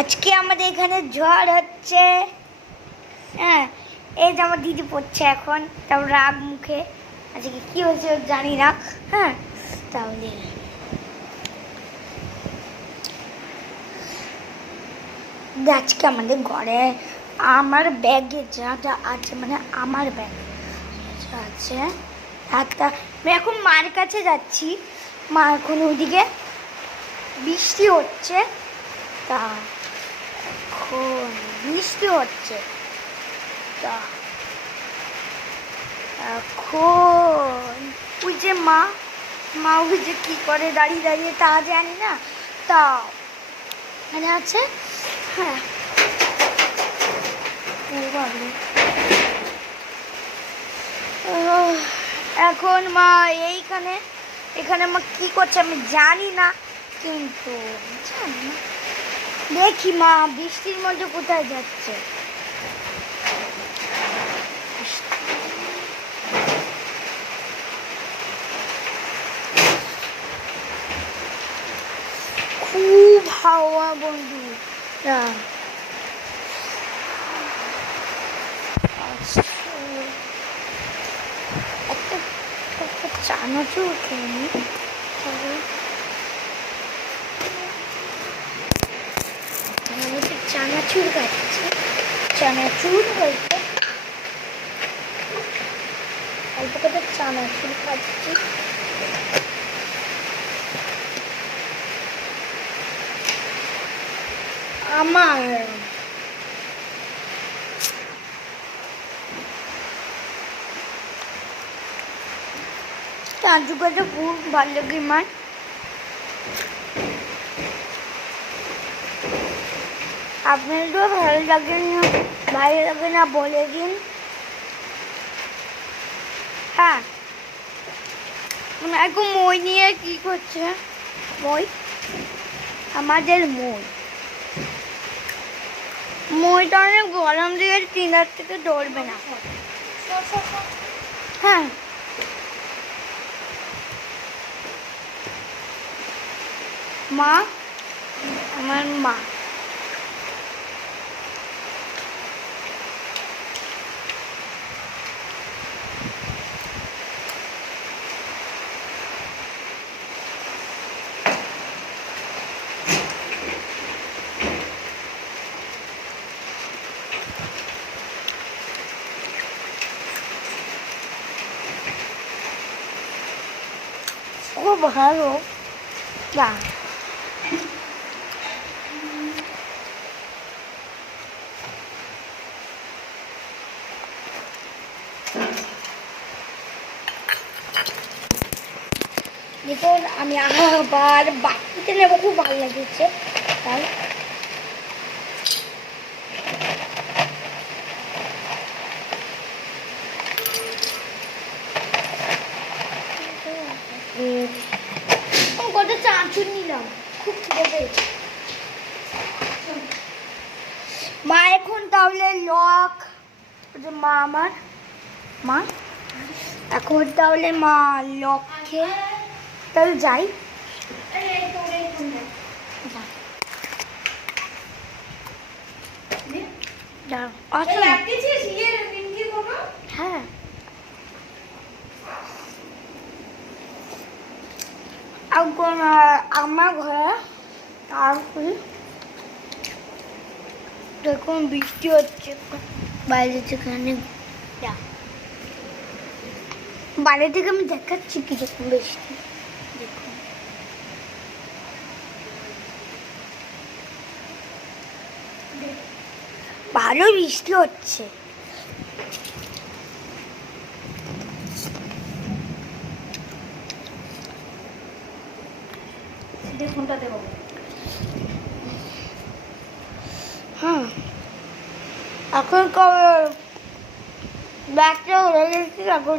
আজকে আমাদের এখানে ঝড় হচ্ছে। হ্যাঁ, এই যে আমার দিদি পড়ছে এখন, তাও রাগ মুখে। আজকে কি হয়েছে জানি না। হ্যাঁ, তাহলে আজকে আমাদের ঘরে আমার ব্যাগে যা যা আছে, মানে আমার ব্যাগ যা আছে একটা, আমি এখন মার কাছে যাচ্ছি। মা এখন ওদিকে বৃষ্টি হচ্ছে, তা এখন বৃষ্টি হচ্ছে, তা এখন ওই যে মা ওই যে কী করে দাঁড়িয়ে দাঁড়িয়ে তা জানি না, তা মানে আছে। হ্যাঁ, এখন মা এখানে মা কি করছে আমি জানি না, কিন্তু জানি না, দেখি মা বৃষ্টির মধ্যে কোথায় যাচ্ছে। খুব হাওয়া বন্ধু। একটা চানাচুর খেয়ে নি, চানাচুর খাচ্ছি, চানাচুর বলতে অল্প করে চানাচুর খাচ্ছি। আমার কাজু কাজু খুব ভালো লাগে আমার। আপনাদেরও ভালো লাগে না বলে দিন। হ্যাঁ, এখন মই নিয়ে কি করছে? মই, আমাদের মইটা অনেক গরম দিয়ে টিনার থেকে ধরবে না। হ্যাঁ, মা, আমার মা খুব ভালো। না, দেখুন আমি আবার বাটিতে নেবো, খুব ভালো লাগছে তাই। কত চানাচুর নিলাম, খুব খিদে পেয়েছে। মা এখন তাহলে লক, আমার মা এখন তাহলে মা লক্ষ্যে তাহলে যাই। হ্যাঁ, আমার ঘরে তারপরে দেখুন বৃষ্টি হচ্ছে, বাইরে থেকে বাইরে থেকে আমি দেখাচ্ছি কিরকম বৃষ্টি। দেখুন ভালো বৃষ্টি হচ্ছে। হ্যাঁ, এখন ব্যাগটা হয়ে গেছি এখন